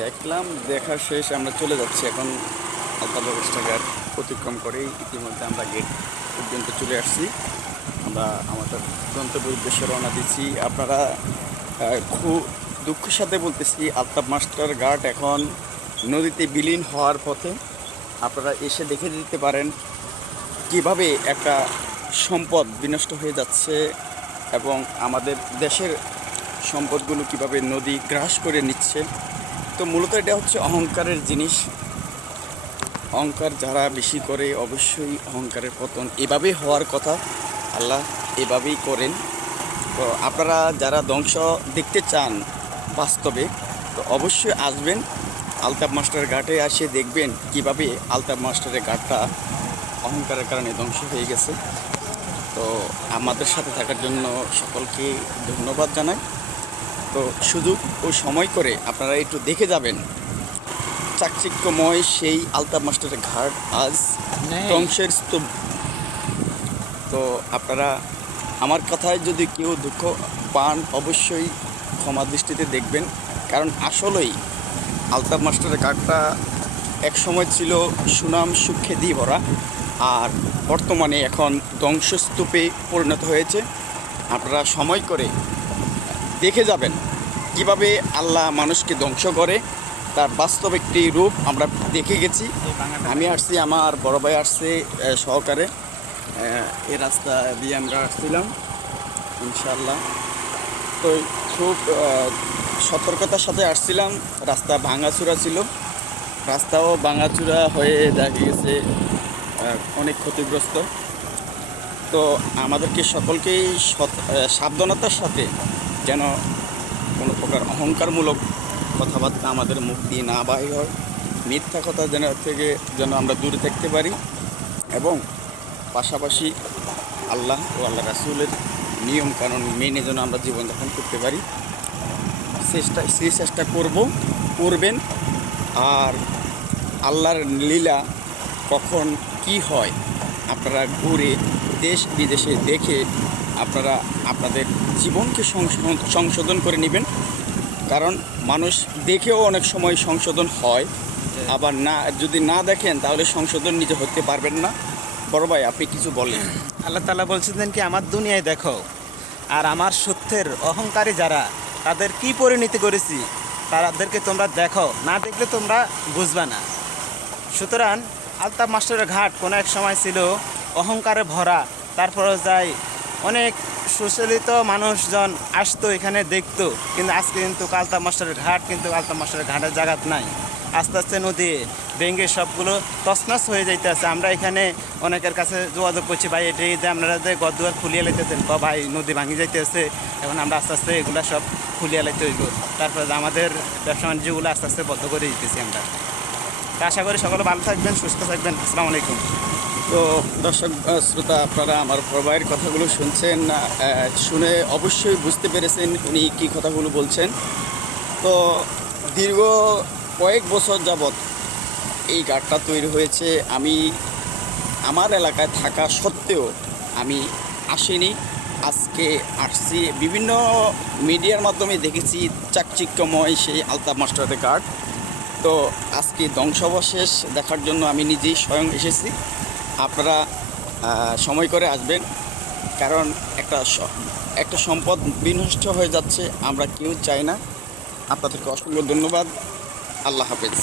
দেখলাম, দেখা শেষ আমরা চলে যাচ্ছি এখন। আলতাবাদ ঘাট অতিক্রম করেই ইতিমধ্যে আমরা গেট পর্যন্ত চলে আসছি। আমরা আমাদের গন্তব্যের উদ্দেশ্যে রওনা দিচ্ছি। আপনারা খুব দুঃখের সাথে বলতেছি, আলতাব মাস্টার ঘাট এখন নদীতে বিলীন হওয়ার পথে। আপনারা এসে দেখে দিতে পারেন কিভাবে একটা সম্পদ বিনষ্ট হয়ে যাচ্ছে এবং আমাদের দেশের সম্পদগুলো কিভাবে নদী গ্রাস করে নিচ্ছে। তো মূলত এটা হচ্ছে অহংকারের জিনিস। অহংকার যারা বেশি করে অবশ্যই অহংকারের পতন এভাবেই হওয়ার কথা। আল্লাহ এভাবেই করেন। তো আপনারা যারা ধ্বংস দেখতে চান বাস্তবে, তো অবশ্যই আসবেন আলতাব মাস্টার ঘাটে। এসে দেখবেন কিভাবে আলতাব মাস্টারের ঘাটটা অহংকারের কারণে ধ্বংস হয়ে গেছে। তো আমাদের সাথে থাকার জন্য সকলকে ধন্যবাদ জানাই। তো সুযোগ ও সময় করে আপনারা একটু দেখে যাবেন চাকচিক্যময় সেই আলতাব মাস্টারের ঘাট আজ ধ্বংসের স্তূপ। তো আপনারা আমার কথায় যদি কেউ দুঃখ পান অবশ্যই ক্ষমা দৃষ্টিতে দেখবেন, কারণ আসলেই আলতাব মাস্টারের ঘাটটা এক সময় ছিল সুনাম সুখ্যাতি ভরা, আর বর্তমানে এখন ধ্বংসস্তূপে পরিণত হয়েছে। আপনারা সময় করে দেখে যাবেন কিভাবে আল্লাহ মানুষকে ধ্বংস করে, তার বাস্তব একটি রূপ আমরা দেখে গেছি। আমি আসছি, আমার বড় ভাই আসছে সহকারে। এই রাস্তা দিয়ে আমরা আসছিলাম ইনশাল্লাহ। তো খুব সতর্কতার সাথে আসছিলাম। রাস্তা ভাঙাচুরা ছিল, রাস্তাও ভাঙাচুরা হয়ে দেখা গেছে অনেক ক্ষতিগ্রস্ত। তো আমাদেরকে সকলকেই সাবধানতার সাথে যেন কোনো প্রকার অহংকারমূলক কথাবার্তা আমাদের মুখ দিয়ে না বাহির হয়, মিথ্যা কথা যেন আমরা দূরে থাকতে পারি, এবং পাশাপাশি আল্লাহ ও আল্লাহ রাসূলের নিয়ম কানুন মেনে যেন আমরা জীবনযাপন করতে পারি। চেষ্টা করবেন। আর আল্লাহর লীলা কখন কি হয় আপনারা ঘুরে দেশ বিদেশে দেখে আপনারা আপনাদের জীবনকে সংশোধন করে নেবেন। কারণ মানুষ দেখেও অনেক সময় সংশোধন হয়, আবার যদি না দেখেন তাহলে সংশোধন নিজে হতে পারবেন না। বড় ভাই, আপনি কিছু বলেন। আল্লাহ তাআলা বলছিলেন কি, আমার দুনিয়ায় দেখো আর আমার সত্যের অহংকারী যারা, তাদের কি পরিণতি করেছি তাদেরকে তোমরা দেখো, না দেখলে তোমরা বুঝবে না। সুতরাং আলতাব মাস্টারের ঘাট কোনো এক সময় ছিল অহংকারে ভরা। তারপরে যাই অনেক সুশীলিত মানুষজন আসতো এখানে দেখতো, কিন্তু আজকে কিন্তু আলতাব মাস্টারের ঘাট কিন্তু আলতাব মাস্টারের ঘাটের জায়গাত নাই। আস্তে আস্তে নদী ভেঙে সবগুলো তছনছ হয়ে যাইতেছে। আমরা এখানে অনেকের কাছে যোগাযোগ করছি, ভাই এটি আপনারা যে গদুয়ার খুলিয়ে লাইতেছেন, ভাই নদী ভাঙি যাইতেছে, এখন আমরা আস্তে আস্তে এগুলো সব খুলিয়ে লাইতে হইব। তারপরে আমাদের ব্যবসা বাণিজ্যগুলো আস্তে আস্তে বন্ধ করে দিতেছি আমরা। তো আশা করি সকলে ভালো থাকবেন, সুস্থ থাকবেন। আসসালামু আলাইকুম। তো দর্শক শ্রোতা, আপনারা আমার প্রবাহের কথাগুলো শুনছেন, শুনে অবশ্যই বুঝতে পেরেছেন উনি কী কথাগুলো বলছেন। তো দীর্ঘ কয়েক বছর যাবৎ এই ঘাটটা তৈরি হয়েছে। আমি আমার এলাকায় থাকা সত্ত্বেও আমি আসিনি, আজকে আসছি। বিভিন্ন মিডিয়ার মাধ্যমে দেখেছি চাকচিক্যময় সেই আলতাব মাস্টারের ঘাট। তো আজকে ধ্বংসাবশেষ দেখার জন্য আমি নিজেই স্বয়ং এসেছি। আপনারা সময় করে আসবেন, কারণ একটা সম্পদ বিনষ্ট হয়ে যাচ্ছে, আমরা কেউ চাই না। আপনাদেরকে অসংখ্য ধন্যবাদ। আল্লাহ হাফেজ।